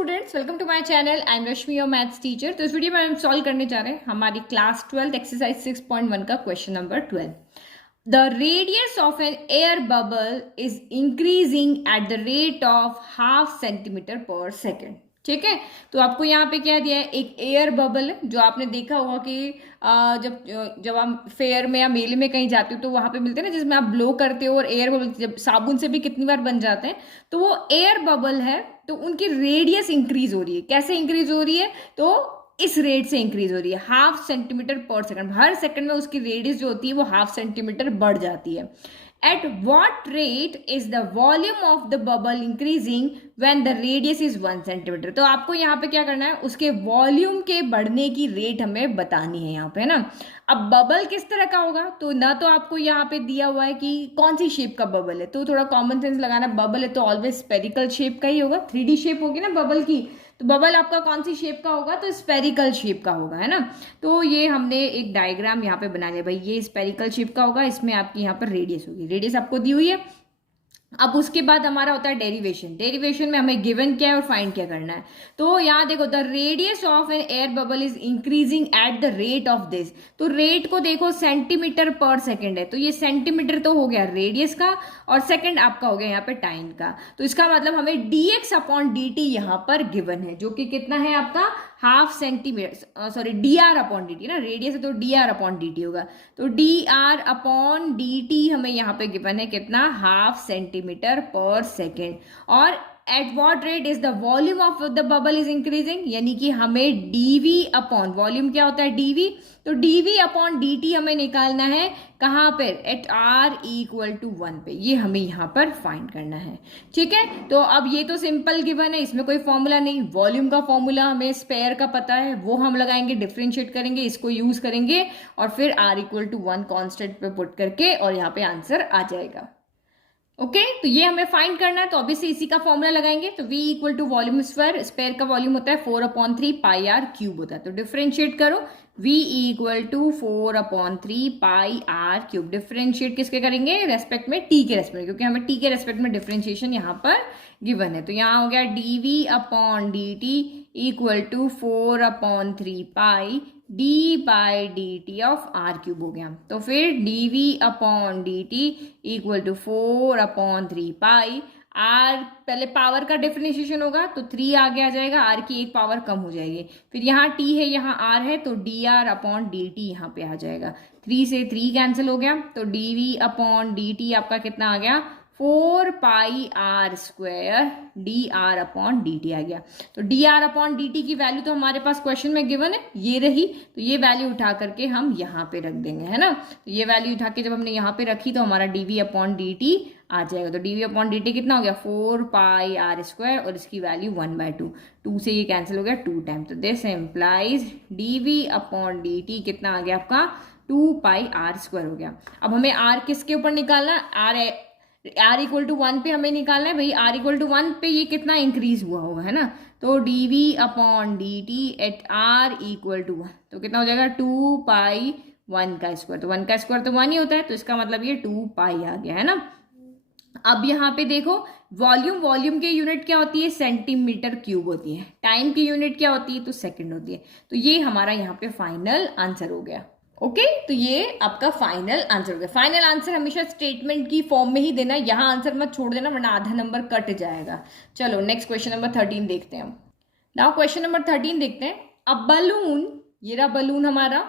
Students, welcome to my channel. I am Rashmi, your maths teacher. तो इस video में हम सॉल्व करने जा रहे हैं हमारी क्लास 12 एक्सरसाइज 6.1 का question number 12। The radius of an air bubble is increasing at the rate of 0.5 centimetre per second. ठीक है, तो आपको यहाँ पे क्या दिया है, एक एयर बबल है जो आपने देखा होगा कि जब आप फेयर में या मेले में कहीं जाते हो तो वहां पे मिलते हैं ना, जिसमें आप ब्लो करते हो और एयर बबल जब साबुन से भी कितनी बार बन जाते हैं, तो वो एयर बबल है। तो उनकी रेडियस इंक्रीज हो रही है। कैसे इंक्रीज हो रही है? तो इस रेट से इंक्रीज हो रही है, 0.5 सेंटीमीटर पर सेकंड। हर सेकंड में उसकी रेडियस जो होती है वो 0.5 सेंटीमीटर बढ़ जाती है। At what rate is the volume of the bubble increasing when the radius is 1 centimetre? तो आपको यहाँ पे क्या करना है, उसके वॉल्यूम के बढ़ने की रेट हमें बतानी है यहाँ पे, है ना। अब बबल किस तरह का होगा, तो ना तो आपको यहाँ पे दिया हुआ है कि कौन सी शेप का बबल है, तो थोड़ा कॉमन सेंस लगाना। बबल है तो ऑलवेज स्पेरिकल शेप का ही होगा, 3D शेप होगी ना बबल की। तो बबल आपका कौन सी शेप का होगा, तो स्पेरिकल शेप का होगा, है ना। तो ये हमने एक डायग्राम यहाँ पे बना लिया भाई, ये स्पेरिकल शेप का होगा, इसमें आपकी यहाँ पर रेडियस होगी। रेडियस आपको दी हुई है। अब उसके बाद हमारा होता है डेरिवेशन। डेरिवेशन में हमें गिवन क्या है और फाइंड क्या करना है। तो यहाँ देखो, the radius of an air bubble is increasing at the rate of this. तो रेट को देखो सेंटीमीटर पर सेकंड है, तो ये सेंटीमीटर तो हो गया रेडियस का, और सेकंड आपका हो गया यहाँ पे टाइम का। तो इसका मतलब हमें dx अपॉन dt यहाँ पर गिवन है, जो कि कितना है आपका 0.5 centimetre, sorry dr upon dt ना, रेडियस है तो dr अपॉन dt होगा। तो dr अपॉन dt हमें यहाँ पे गिवन है कितना, 0.5 सेंटीमीटर पर सेकेंड। और at what rate is the volume of the bubble is increasing, यानी कि हमें dv अपॉन वॉल्यूम क्या होता है dv, तो dv अपॉन dt हमें निकालना है कहाँ पर, एट r इक्वल टू 1 पे। ये हमें यहाँ पर फाइंड करना है। ठीक है, तो अब ये तो सिंपल गिवन है, इसमें कोई फॉर्मूला नहीं। वॉल्यूम का फॉर्मूला हमें स्पेयर का पता है, वो हम लगाएंगे, डिफ्रेंशिएट करेंगे, इसको यूज करेंगे, और फिर r इक्वल टू 1 कॉन्स्टेंट पे पुट करके, और यहाँ पे आंसर आ जाएगा। ओके, तो ये हमें फाइंड करना है, तो ऑब्वियसली इसी का फॉर्मूला लगाएंगे। तो v equal to volume square, sphere का वॉल्यूम होता है 4/3 पाई आर क्यूब होता है। तो डिफ्रेंशिएट करो, v equal to 4/3 pi r cube. Differentiate किसके करेंगे, रेस्पेक्ट में t के रेस्पेक्ट में, क्योंकि हमें t के रेस्पेक्ट में डिफ्रेंशिएशन यहाँ पर गिवन है। तो यहाँ हो गया dv upon dt equal to 4/3 pi d by d t of r cube हो गया। तो फिर dv upon d t equal to 4/3 pi r, पहले पावर का डिफरेंशिएशन होगा तो 3 आगे आ जाएगा, आर की एक पावर कम हो जाएगी। फिर यहाँ t है, यहाँ r है, तो dr अपॉन डी टी यहाँ पे आ जाएगा। 3 से 3 कैंसिल हो गया, तो dv अपॉन डी टी आपका कितना आ गया, 4 pi r square d r upon d t आ गया। तो d r upon d t की वैल्यू तो हमारे पास क्वेश्चन में गिवन है, ये रही। तो ये वैल्यू उठा करके हम यहाँ पे रख देंगे, है ना। तो ये वैल्यू उठा के जब हमने यहाँ पे रखी तो हमारा d v upon d t आ जाएगा। तो d v upon d t कितना हो गया, 4 पाई आर स्क्वायर, और इसकी वैल्यू 1/2। 2 से ये कैंसिल हो गया 2 टाइम। तो this implies d v upon d t कितना आ गया आपका, 2 पाई आर स्क्वायर हो गया। अब हमें आर किसके ऊपर निकालना है, आर इक्वल टू 1 पे हमें निकालना है भाई। आर इक्वल टू 1 पे ये कितना इंक्रीज हुआ होगा, है ना। तो dv upon dt at r equal to 1, तो कितना हो जाएगा, 2 पाई 1 का स्क्वायर। तो 1 का स्क्वायर तो 1 ही होता है, तो इसका मतलब ये 2 पाई आ गया, है ना। अब यहाँ पे देखो, वॉल्यूम के यूनिट क्या होती है, सेंटीमीटर क्यूब होती है। टाइम की यूनिट क्या होती है, तो सेकंड होती है। तो ये हमारा यहाँ पे फाइनल आंसर हो गया। ओके, तो ये आपका फाइनल आंसर हो गया। फाइनल आंसर हमेशा स्टेटमेंट की फॉर्म में ही देना, यहाँ आंसर मत छोड़ देना, वरना आधा नंबर कट जाएगा। चलो नेक्स्ट क्वेश्चन नंबर 13 देखते हैं हम। नाउ क्वेश्चन नंबर 13 देखते हैं। अ बलून, ये रहा बलून हमारा,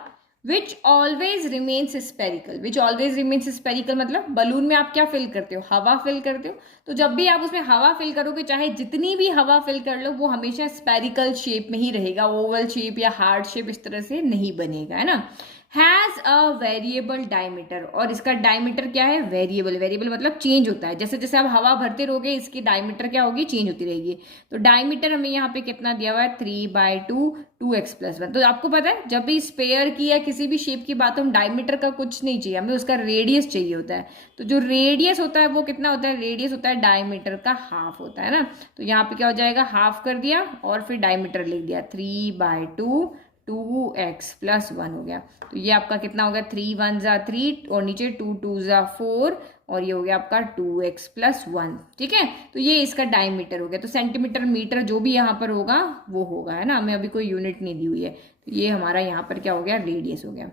which always remains spherical. Which always remains spherical मतलब बलून में आप क्या फिल करते हो, हवा फिल करते हो। तो जब भी आप उसमें हवा फिल करोगे, चाहे जितनी भी हवा फिल कर लो, वो हमेशा स्पेरिकल शेप में ही रहेगा, ओवल शेप या हार्ड शेप इस तरह से नहीं बनेगा, है ना। हैज़ अ वेरिएबल डायमीटर, और इसका डायमीटर क्या है, वेरिएबल। वेरिएबल मतलब चेंज होता है, जैसे जैसे आप हवा भरते रहोगे इसकी डायमीटर क्या होगी, चेंज होती रहेगी। तो डायमीटर हमें यहाँ पे कितना दिया हुआ है, 3/2 2x + 1। तो आपको पता है जब भी स्पेयर की या किसी भी शेप की बात हो, हम डायमीटर का कुछ नहीं चाहिए, हमें उसका रेडियस चाहिए होता है। तो जो रेडियस होता है वो कितना होता है, रेडियस होता है डायमीटर का हाफ होता है ना। तो यहाँ पे क्या हो जाएगा, हाफ कर दिया और फिर डायमीटर लिख दिया, 3/2 2x+1 हो गया। तो ये आपका कितना हो गया, 3 1 ज़ा 3 और नीचे 2 2 ज़ा 4 और ये हो गया आपका 2x+1। ठीक है, तो ये इसका डायमीटर हो गया। तो सेंटीमीटर मीटर जो भी यहाँ पर होगा वो होगा, है ना, हमें अभी कोई यूनिट नहीं दी हुई है। तो ये हमारा यहाँ पर क्या हो गया, रेडियस हो गया।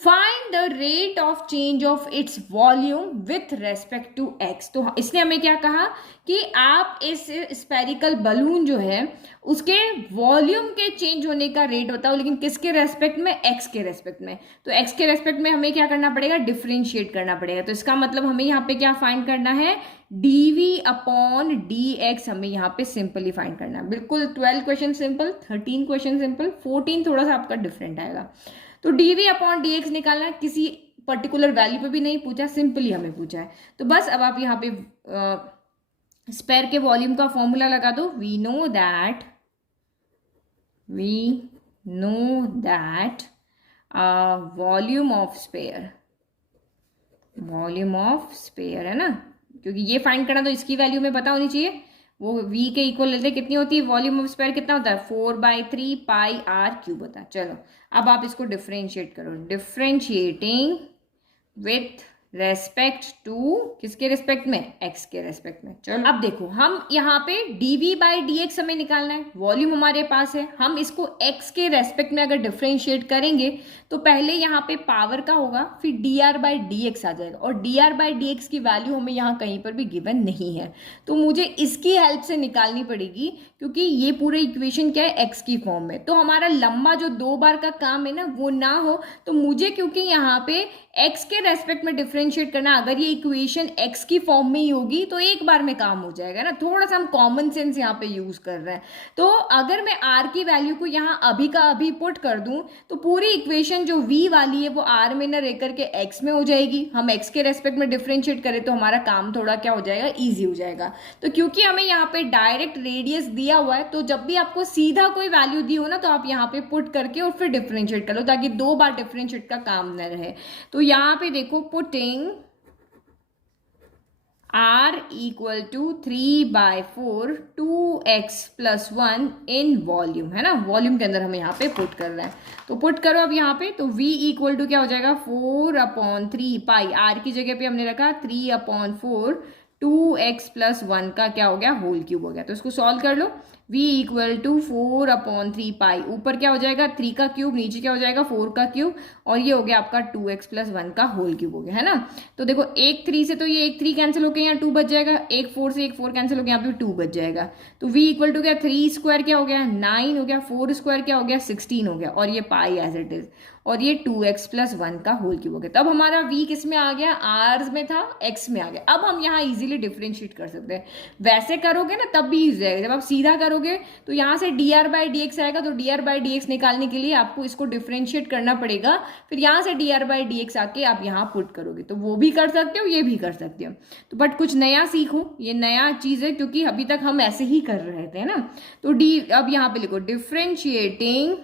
Find the rate of change of its volume with respect to x. तो इसने हमें क्या कहा कि आप इस स्पेरिकल बलून जो है उसके वॉल्यूम के चेंज होने का रेट बताओ, लेकिन किसके रेस्पेक्ट में, एक्स के रेस्पेक्ट में। तो एक्स के रेस्पेक्ट में हमें क्या करना पड़ेगा, डिफ्रेंशिएट करना पड़ेगा। तो इसका मतलब हमें यहाँ पे क्या फाइंड करना है, dv/dx हमें यहाँ पे सिंपली फाइंड करना है। बिल्कुल 12 क्वेश्चन सिंपल, 13 क्वेश्चन सिंपल, 14 थोड़ा सा आपका डिफरेंट आएगा। तो dv/dx निकालना, किसी पर्टिकुलर वैल्यू पे भी नहीं पूछा, सिंपली हमें पूछा है। तो बस अब आप यहाँ पे स्पेयर के वॉल्यूम का फॉर्मूला लगा दो। We know that volume of sphere है ना, क्योंकि ये फाइंड करना तो इसकी वैल्यू में पता होनी चाहिए। वो v के इक्वल लेते कितनी होती है, वॉल्यूम ऑफ स्पेयर कितना होता है, 4/3 πr³ होता है। चलो अब आप इसको डिफ्रेंशिएट करो, डिफ्रेंशिएटिंग विथ रेस्पेक्ट टू, किसके रेस्पेक्ट में, एक्स के रेस्पेक्ट में। चलो अब देखो, हम यहाँ पे dv/dx हमें निकालना है, वॉल्यूम हमारे पास है। हम इसको एक्स के रेस्पेक्ट में अगर डिफ्रेंशिएट करेंगे तो पहले यहाँ पे पावर का होगा, फिर dr/dx आ जाएगा, और dr/dx की वैल्यू हमें यहाँ कहीं पर भी गिवन नहीं है। तो मुझे इसकी हेल्प से निकालनी पड़ेगी, क्योंकि ये पूरे इक्वेशन क्या है, एक्स की फॉर्म में। तो हमारा लंबा जो 2 बार का काम है ना वो ना हो, तो मुझे क्योंकि यहाँ पे एक्स के रेस्पेक्ट में डिफ्रेंशिएट करना, अगर ये इक्वेशन एक्स की फॉर्म में ही होगी तो एक बार में काम हो जाएगा ना। थोड़ा सा हम कॉमन सेंस यहाँ पे यूज कर रहे हैं। तो अगर मैं आर की वैल्यू को यहाँ अभी का अभी पुट कर दूं तो पूरी इक्वेशन जो वी वाली है वो आर में न रह करके एक्स में हो जाएगी। हम एक्स के रेस्पेक्ट में डिफ्रेंशिएट करें तो हमारा काम थोड़ा क्या हो जाएगा, ईजी हो जाएगा। तो क्योंकि हमें यहाँ पे डायरेक्ट रेडियस दिया हुआ है, तो जब भी आपको सीधा कोई वैल्यू दी हो ना तो आप यहाँ पे पुट करके और फिर डिफ्रेंशिएट करो, ताकि 2 बार डिफ्रेंशिएट का काम न रहे। तो यहाँ पे देखो, putting r equal to 3/4 2x+1 in volume, है ना, वॉल्यूम के अंदर हमें यहाँ पे पुट कर रहा है। तो पुट करो अब यहाँ पे, तो v इक्वल टू क्या हो जाएगा, 4/3 पाई, r की जगह पे हमने रखा 3/4 2x+1 का क्या हो गया, होल क्यूब हो गया। तो इसको सॉल्व कर लो, v इक्वल टू 4/3 पाई, ऊपर क्या हो जाएगा 3 का क्यूब, नीचे क्या हो जाएगा 4 का क्यूब, और ये हो गया आपका 2x+1 का होल क्यूब हो गया, है ना। तो देखो एक 3 से तो ये एक 3 कैंसिल होकर यहाँ 2 बच जाएगा, एक 4 से एक 4 कैंसिल होकर यहाँ पे 2 बच जाएगा। तो v इक्वल टू क्या, 3² क्या हो गया 9 हो गया, 4² क्या हो गया 16 हो गया, और ये पाई एज इट इज, और ये 2x+1 का होल क्यूब हो गया। तब हमारा v किस में आ गया, r में था, x में आ गया। अब हम यहाँ इजीली डिफ्रेंशिएट कर सकते हैं। वैसे करोगे ना तब भी इजी आएगा, जब आप सीधा करोगे तो यहाँ से dr/dx आएगा, तो dr/dx निकालने के लिए आपको इसको डिफ्रेंशिएट करना पड़ेगा, फिर यहाँ से dr/dx आके आप यहाँ पुट करोगे। तो वो भी कर सकते हो, ये भी कर सकते हो। तो बट कुछ नया सीखो, ये नया चीज़ है, क्योंकि अभी तक हम ऐसे ही कर रहे थे ना। तो अब यहाँ पे लिखो differentiating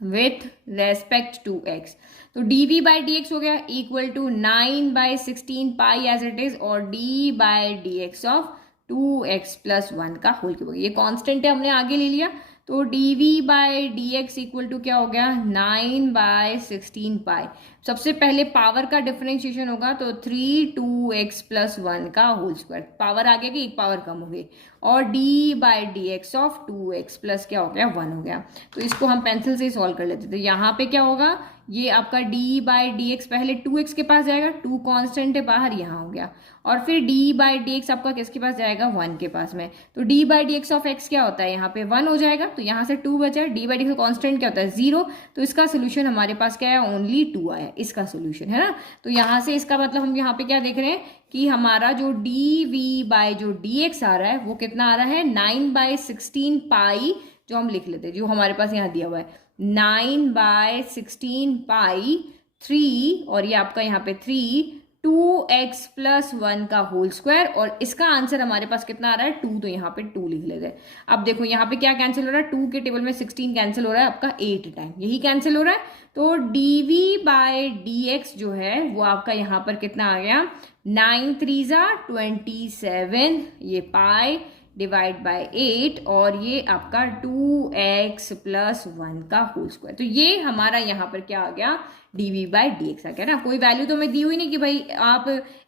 with respect to x. तो dv/dx हो गया equal to 9/16 pi as it is, और d/dx ऑफ 2x+1 का होल क्यूब हो गया। ये कांस्टेंट है, हमने आगे ले लिया। तो dv/dx इक्वल टू क्या हो गया, 9/16 पाई। सबसे पहले पावर का डिफरेंशिएशन होगा, तो 3 2x+1 का होल स्क्वायर, पावर आ गया कि एक पावर कम हो गई, और d/dx ऑफ 2x+ क्या हो गया 1 हो गया। तो इसको हम पेंसिल से ही सॉल्व कर लेते। तो यहाँ पे क्या होगा, ये आपका d/dx पहले 2x के पास जाएगा, 2 कांस्टेंट है बाहर, यहाँ हो गया, और फिर d/dx आपका किसके पास जाएगा, 1 के पास में। तो d/dx ऑफ x क्या होता है, यहाँ पे 1 हो जाएगा, तो यहाँ से 2 बचा। d/dx का कांस्टेंट क्या होता है, 0। तो इसका सोल्यूशन हमारे पास क्या है, ओनली 2 आया, इसका सोल्यूशन, है ना। तो यहाँ से इसका मतलब हम यहाँ पे क्या देख रहे हैं कि हमारा जो dv/dx आ रहा है वो कितना आ रहा है, 9/16 पाई, जो हम लिख लेते हैं, जो हमारे पास यहाँ दिया हुआ है 9/16 पाई 3, और ये आपका यहाँ पे 3 2x+1 का होल स्क्वायर, और इसका आंसर हमारे पास कितना आ रहा है 2, तो यहाँ पे 2 लिख लेते हैं। अब देखो यहाँ पे क्या कैंसिल हो रहा है, 2 के टेबल में 16 कैंसिल हो रहा है, आपका 8 टाइम यही कैंसिल हो रहा है। तो dv/dx जो है वो आपका यहाँ पर कितना आ गया, 9 3 27, ये पाई, डिवाइड बाय 8 और ये आपका 2x प्लस 1 का होल स्क्वायर। तो ये हमारा यहाँ पर क्या आ गया, dv बाई dx आ गया ना। कोई वैल्यू तो हमें दी हुई नहीं कि भाई आप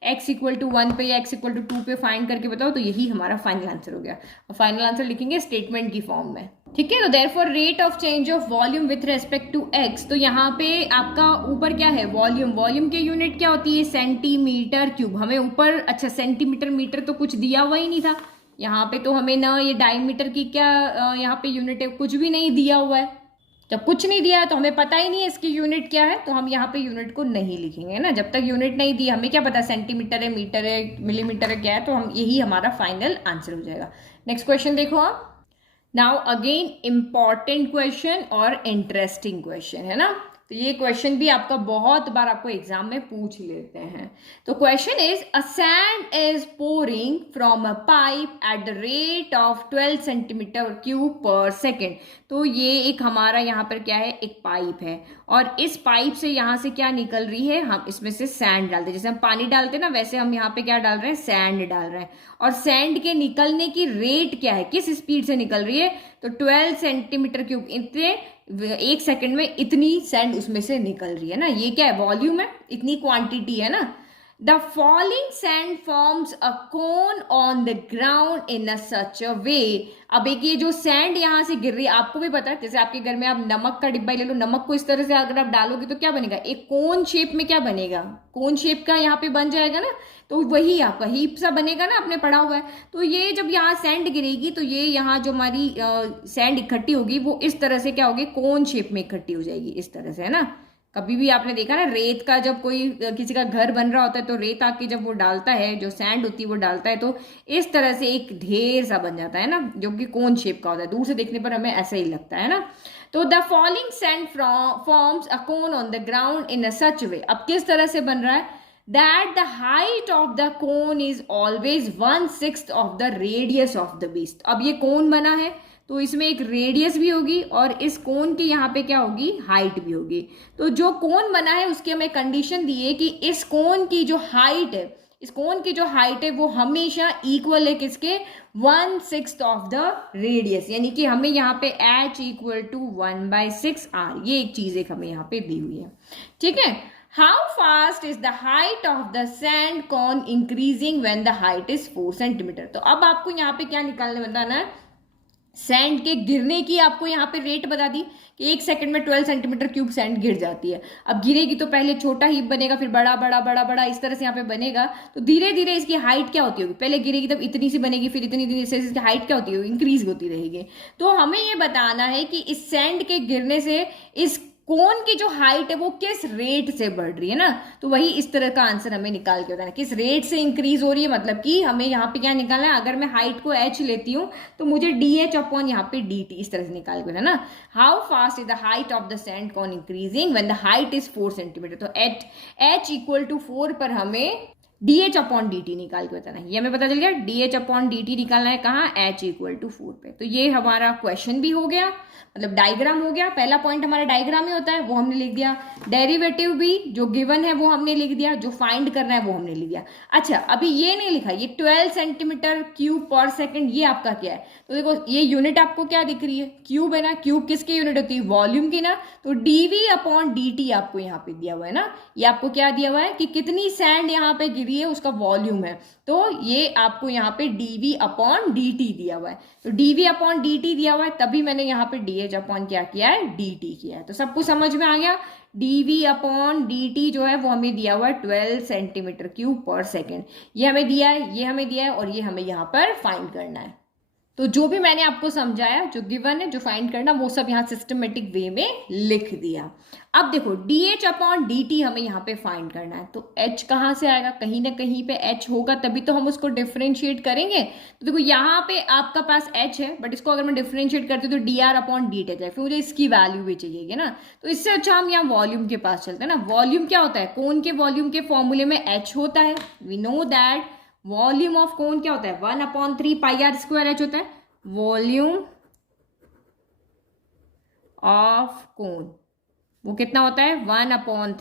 x इक्वल टू 1 पे या x इक्वल टू 2 पे फाइंड करके बताओ, तो यही हमारा फाइनल आंसर हो गया। और फाइनल आंसर लिखेंगे स्टेटमेंट की फॉर्म में, ठीक है। तो therefore rate of change of volume with respect to x, तो यहाँ पे आपका ऊपर क्या है, वॉल्यूम। वॉल्यूम की यूनिट क्या होती है, सेंटीमीटर क्यूब। हमें ऊपर अच्छा सेंटीमीटर मीटर तो कुछ दिया हुआ ही नहीं था, यहाँ पे तो हमें ना ये डायमीटर की क्या यहाँ पे यूनिट है, कुछ भी नहीं दिया हुआ है। जब कुछ नहीं दिया है तो हमें पता ही नहीं है इसकी यूनिट क्या है, तो हम यहाँ पे यूनिट को नहीं लिखेंगे ना। जब तक यूनिट नहीं दी हमें क्या पता सेंटीमीटर है, मीटर है, मिलीमीटर है, क्या है, तो हम यही हमारा फाइनल आंसर हो जाएगा। नेक्स्ट क्वेश्चन देखो आप। नाउ अगेन इंपॉर्टेंट क्वेश्चन और इंटरेस्टिंग क्वेश्चन है ना। तो ये क्वेश्चन भी आपका बहुत बार आपको एग्जाम में पूछ लेते हैं। तो question is a sand is pouring from a pipe eight the rate of 12 centimetre cube पर सेकेंड। तो ये एक हमारा यहाँ पर क्या है, एक पाइप है, और इस पाइप से यहाँ से क्या निकल रही है, हम इसमें से सैंड डालते हैं। जैसे हम पानी डालते हैं ना, वैसे हम यहाँ पे क्या डाल रहे हैं, सैंड डाल रहे हैं। और सैंड के निकलने की रेट क्या है, किस स्पीड से निकल रही है, तो 12 सेंटीमीटर क्यूब, इतने 1 सेकंड में इतनी सैंड उसमें से निकल रही है ना। ये क्या है, वॉल्यूम है, इतनी क्वांटिटी है ना। The falling sand forms a cone on the ground in a such a way. अब एक ये जो सैंड यहाँ से गिर रही है, आपको भी पता है, जैसे आपके घर में आप नमक का डिब्बा ले लो, नमक को इस तरह से अगर आप डालोगे तो क्या बनेगा, एक कोन शेप में क्या बनेगा, कोन शेप का यहाँ पे बन जाएगा ना। तो वही आपका हीप सा बनेगा ना, आपने पढ़ा हुआ है। तो ये जब यहाँ सैंड गिरेगी तो ये यहाँ जो हमारी सैंड इकट्ठी होगी वो इस तरह से क्या होगी, कोन शेप में इकट्ठी हो जाएगी, इस तरह से, है ना। कभी भी आपने देखा ना, रेत का जब कोई किसी का घर बन रहा होता है तो रेत आके जब वो डालता है, जो सैंड होती है वो डालता है, तो इस तरह से एक ढेर सा बन जाता है ना, जो कि कोन शेप का होता है। दूर से देखने पर हमें ऐसा ही लगता है ना। तो the falling sand forms a cone on the ground in a such way. अब किस तरह से बन रहा है, that the height of the cone is always 1/6 of the radius of the beast। अब ये कोन बना है तो इसमें एक रेडियस भी होगी और इस कोन की यहाँ पे क्या होगी, हाइट भी होगी। तो जो कोन बना है उसकी हमें कंडीशन दी है कि इस कोन की जो हाइट है, इस कोन की जो हाइट है वो हमेशा इक्वल है किसके, 1/6 ऑफ द रेडियस। यानी कि हमें यहाँ पे h इक्वल टू 1/6 r, ये एक चीज एक हमें यहाँ पे दी हुई है, ठीक है। How fast is the height of the sand cone increasing when the height is 4 centimetre. तो अब आपको यहाँ पे क्या निकालने बताना है, सैंड के गिरने की आपको यहाँ पे रेट बता दी कि 1 सेकंड में 12 सेंटीमीटर क्यूब सैंड गिर जाती है। अब गिरेगी तो पहले छोटा हीप बनेगा, फिर बड़ा बड़ा बड़ा बड़ा, इस तरह से यहाँ पे बनेगा। तो धीरे धीरे इसकी हाइट क्या होती होगी, पहले गिरेगी तब इतनी सी बनेगी, फिर इतनी इतनी से इसकी हाइट क्या होती होगी, इंक्रीज होती रहेगी। तो हमें ये बताना है कि इस सैंड के गिरने से इस कोन की जो हाइट है वो किस रेट से बढ़ रही है ना। तो वही इस तरह का आंसर हमें निकाल के बताना, किस रेट से इंक्रीज हो रही है। मतलब कि हमें यहाँ पे क्या निकालना है, अगर मैं हाइट को h लेती हूँ तो मुझे dh अपॉन यहाँ पे dt इस तरह से निकाल के बताना। How fast is the height of the sand cone increasing when the height is 4 centimetre. तो एट h इक्वल टू 4 पर हमें dh अपॉन dt निकाल के बताना है। ये हमें पता चल गया, dh अपॉन dt निकालना है कहाँ, h इक्वल टू 4 पे। तो ये हमारा क्वेश्चन भी हो गया, मतलब डायग्राम हो गया। पहला पॉइंट हमारा डायग्राम ही होता है, वो हमने लिख दिया। डेरिवेटिव भी जो गिवन है वो हमने लिख दिया, जो फाइंड करना है वो हमने लिख दिया। अच्छा, अभी ये नहीं लिखा, ये 12 सेंटीमीटर क्यूब पर सेकंड, ये आपका क्या है। तो देखो ये यूनिट आपको क्या दिख रही है, क्यूब है ना। क्यूब किसकी यूनिट होती है, वॉल्यूम की ना। तो dv अपॉन dt आपको यहाँ पे दिया हुआ है ना। ये आपको क्या दिया हुआ है कि कितनी सैंड यहाँ पे गिरी है, उसका वॉल्यूम है। तो ये आपको यहाँ पे dv अपॉन dt दिया हुआ है। तो dv अपॉन dt दिया हुआ है, तभी मैंने यहाँ पे dh अपॉन क्या किया है, dt किया है। तो सब कुछ समझ में आ गया। dv अपॉन dt जो है वो हमें दिया हुआ है 12 सेंटीमीटर क्यूब पर सेकेंड। ये हमें दिया है, ये हमें दिया है, और ये हमें यहाँ पर फाइंड करना है। तो जो भी मैंने आपको समझाया, जो गिवन है, जो फाइंड करना, वो सब यहाँ सिस्टमेटिक वे में लिख दिया। अब देखो dh अपॉन dt हमें यहाँ पे फाइंड करना है। तो h कहाँ से आएगा, कहीं ना कहीं पे h होगा, तभी तो हम उसको डिफरेंशिएट करेंगे। तो देखो यहाँ पे आपका पास h है, बट इसको अगर मैं डिफरेंशिएट करती हूँ तो dr अपॉन dt आ जाए, फिर मुझे इसकी वैल्यू भी चाहिए ना। तो इससे अच्छा हम यहाँ वॉल्यूम के पास चलते हैं ना। वॉल्यूम क्या होता है, कोन के वॉल्यूम के फॉर्मूले में h होता है। We know that volume of cone क्या होता है, 1/3 पाई r स्क्वायर h होता है, वॉल्यूम ऑफ कोन। वो कितना होता है 1/3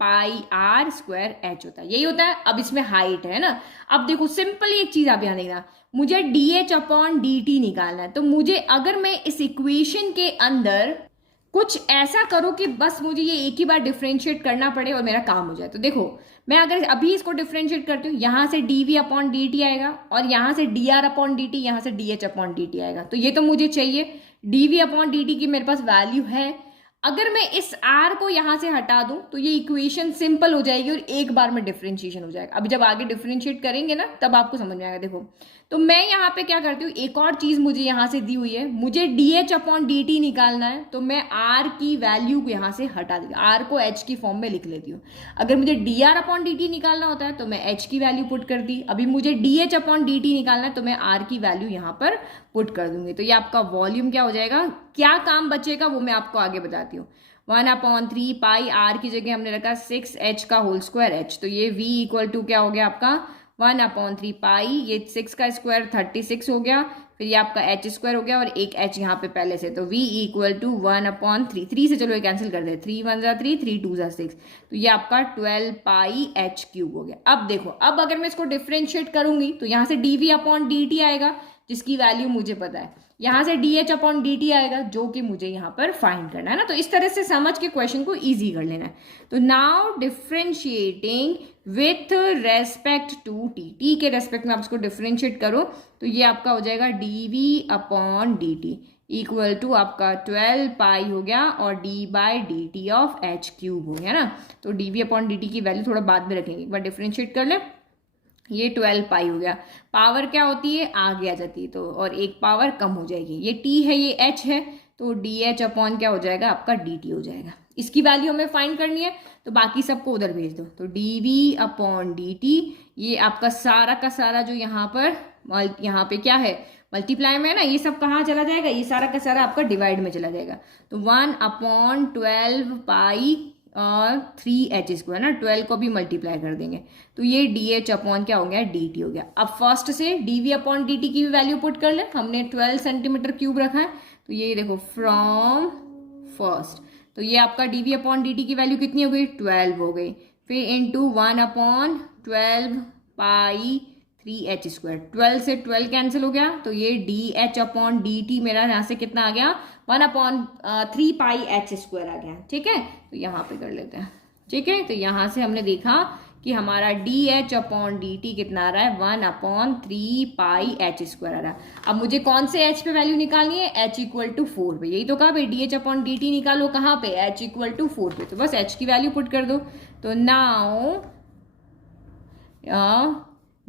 πr² होता है, यही होता है। अब इसमें हाइट है ना, अब देखो सिंपली एक चीज आप यहाँ देखना, मुझे dH/dt निकालना है। तो मुझे अगर मैं इस इक्वेशन के अंदर कुछ ऐसा करो कि बस मुझे ये एक ही बार डिफ्रेंशिएट करना पड़े और मेरा काम हो जाए, तो देखो मैं अगर अभी इसको डिफ्रेंशिएट करती हूँ, यहाँ से dv/dt आएगा और यहाँ से dr/dt, यहाँ से dH/dt आएगा। तो ये तो मुझे चाहिए, dv/dt की मेरे पास वैल्यू है। अगर मैं इस r को यहाँ से हटा दूं तो ये इक्वेशन सिंपल हो जाएगी और एक बार में डिफरेंशिएशन हो जाएगा। अभी जब आगे डिफरेंशिएट करेंगे ना तब आपको समझ में आएगा। देखो तो मैं यहाँ पे क्या करती हूँ, एक और चीज मुझे यहाँ से दी हुई है, मुझे dH/dt निकालना है, तो मैं r की वैल्यू को यहाँ से हटा देती हूँ, r को h की फॉर्म में लिख लेती हूँ। अगर मुझे dr/dt निकालना होता है तो मैं h की वैल्यू पुट कर दी। अभी मुझे dH/dt निकालना है तो मैं r की वैल्यू यहाँ पर पुट कर दूंगी। तो ये आपका वॉल्यूम क्या हो जाएगा, क्या काम बचेगा वो मैं आपको आगे बताती हूँ। 1/3 πr की जगह हमने रखा 6h² तो ये v इक्वल टू क्या हो गया आपका 1/3 पाई, ये 6 का स्क्वायर 36 हो गया, फिर ये आपका h² हो गया और एक h यहाँ पे पहले से, तो v इक्वल टू 1/3, 3 से चलो ये कैंसिल कर दे, 3 1 जा 3, 3 2 जा 6, तो ये आपका 12πh³ हो गया। अब देखो, अब अगर मैं इसको डिफ्रेंशिएट करूंगी तो यहाँ से dv/dt आएगा जिसकी वैल्यू मुझे पता है, यहाँ से dH/dt आएगा जो कि मुझे यहाँ पर फाइंड करना है ना। तो इस तरह से समझ के क्वेश्चन को इजी कर लेना है। तो now differentiating with respect to t के रेस्पेक्ट में आप इसको डिफ्रेंशिएट करो तो ये आपका हो जाएगा dv/dt इक्वल टू आपका 12π हो गया और d/dt ऑफ h³ हो गया ना। तो dv/dt की वैल्यू थोड़ा बाद में रखेंगे, एक बार डिफ्रेंशिएट कर ले, ये 12π हो गया। पावर क्या होती है, आगे आ जाती है, तो और एक पावर कम हो जाएगी, ये t है ये h है, तो dH अपॉन क्या हो जाएगा आपका dt हो जाएगा। इसकी वैल्यू हमें फाइंड करनी है तो बाकी सबको उधर भेज दो। तो dv/dt ये आपका सारा का सारा जो यहाँ पे क्या है मल्टीप्लाई में है ना, ये सब कहाँ चला जाएगा, ये सारा का सारा आपका डिवाइड में चला जाएगा। तो 1/12π और 3h² ना, 12 को भी मल्टीप्लाई कर देंगे तो ये dH अपॉन क्या हो गया dt हो गया। अब फर्स्ट से dv/dt की भी वैल्यू पुट कर ले, हमने 12 सेंटीमीटर क्यूब रखा है, तो ये देखो फ्रॉम फर्स्ट, तो ये आपका dv/dt की वैल्यू कितनी हो गई 12 हो गई, फिर इंटू 1/12π 3h², 12 से 12 कैंसिल हो गया, तो ये dH/dt मेरा यहाँ से कितना आ गया 1/3πh² आ गया। ठीक है, तो यहाँ पे कर लेते हैं। ठीक है, तो यहाँ से हमने देखा कि हमारा dH/dt कितना आ रहा है 1/3πh² आ रहा है। अब मुझे कौन से h पे वैल्यू निकालनी है, h इक्वल टू 4 पे, यही तो कहा भाई dH/dt निकालो कहाँ पे, h इक्वल टू 4 पे, तो बस h की वैल्यू पुट कर दो। तो now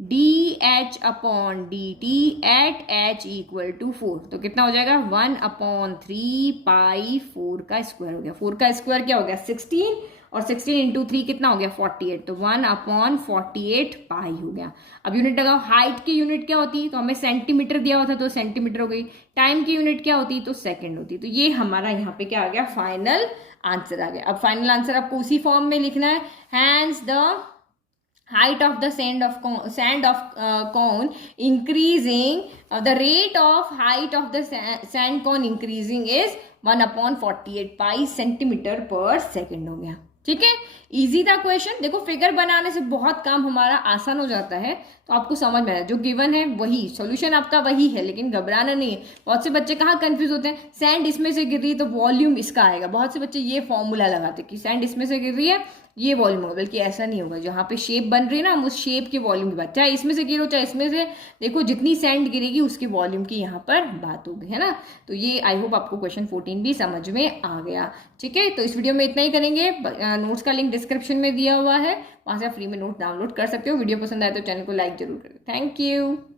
dH/dt at h equal to 4, तो कितना हो जाएगा 1/3π4² हो गया, 4 का स्क्वायर क्या हो गया 16 और 16 इंटू 3 कितना हो गया 48, तो 1/48π हो गया। अब यूनिट लगाओ, हाइट की यूनिट क्या होती है, तो हमें सेंटीमीटर दिया हुआ था तो सेंटीमीटर हो गई, टाइम की यूनिट क्या होती है तो सेकंड होती है। तो ये हमारा यहाँ पे क्या आ गया फाइनल आंसर आ गया। अब फाइनल आंसर आपको उसी फॉर्म में लिखना है, hence the height of the sand of cone increasing, the rate of height of the sand cone increasing is 1/48π centimetre per second हो गया। ठीक है, इजी था क्वेश्चन। देखो फिगर बनाने से बहुत काम हमारा आसान हो जाता है, तो आपको समझ में आया जो गिवन है वही सॉल्यूशन आपका वही है, लेकिन घबराना नहीं है। बहुत से बच्चे कहाँ कंफ्यूज होते हैं, सैंड इसमें से गिर रही है तो वॉल्यूम इसका आएगा, बहुत से बच्चे ये फॉर्मूला लगाते कि सैंड इसमें से गिर रही है ये वॉल्यूम होगा, बल्कि ऐसा नहीं होगा। जहाँ पे शेप बन रही है ना, हम उस शेप की वॉल्यूम की बात, चाहे इसमें से गिरो चाहे इसमें से, देखो जितनी सैंड गिरेगी उसकी वॉल्यूम की यहाँ पर बात होगी, है ना। तो ये आई होप आपको क्वेश्चन 14 भी समझ में आ गया। ठीक है, तो इस वीडियो में इतना ही करेंगे। नोट्स का लिंक डिस्क्रिप्शन में दिया हुआ है, वहाँ से आप फ्री में नोट डाउनलोड कर सकते हो। वीडियो पसंद आए तो चैनल को लाइक जरूर करें। Thank you.